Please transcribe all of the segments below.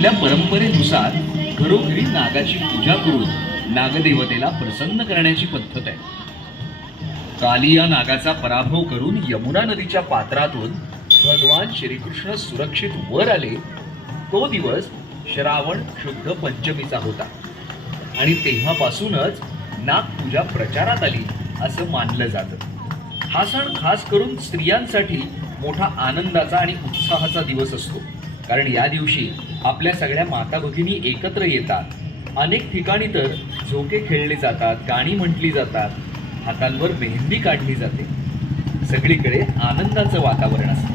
आपल्या परंपरेनुसार घरोघरी नागाची पूजा करून नागदेवतेला प्रसन्न करण्याची पद्धत आहे. काली या नागाचा पराभव करून यमुना नदीच्या पात्रातून भगवान श्रीकृष्ण सुरक्षित वर आले तो दिवस श्रावण शुद्ध पंचमीचा होता. आणि तेव्हापासूनच नागपूजा प्रचारात आली असं मानलं जातं. हा सण खास करून स्त्रियांसाठी मोठा आनंदाचा आणि उत्साहाचा दिवस असतो. कारण या दिवशी आपल्या सगळ्या माता भगिनी एकत्र येतात. अनेक ठिकाणी तर झोके खेळले जातात गाणी म्हटली जातात. हातांवर मेहंदी काढली जाते. सगळीकडे आनंदाचं वातावरण असतं.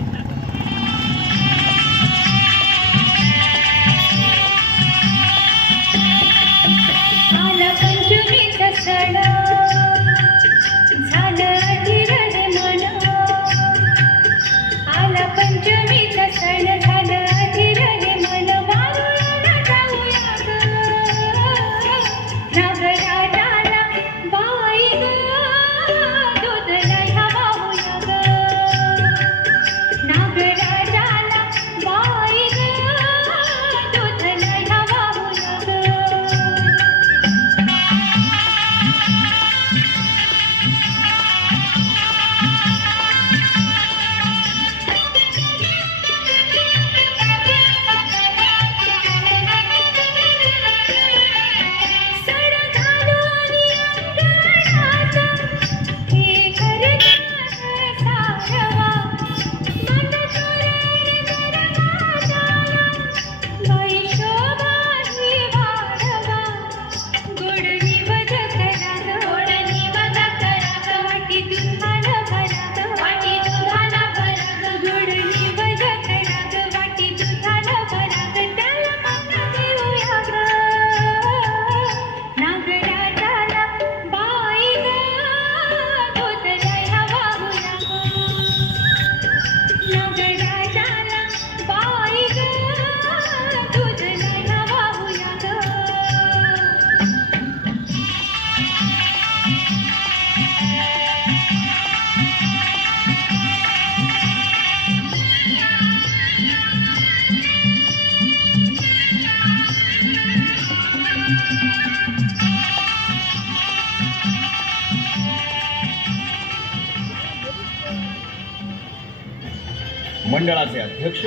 मंडळाचे अध्यक्ष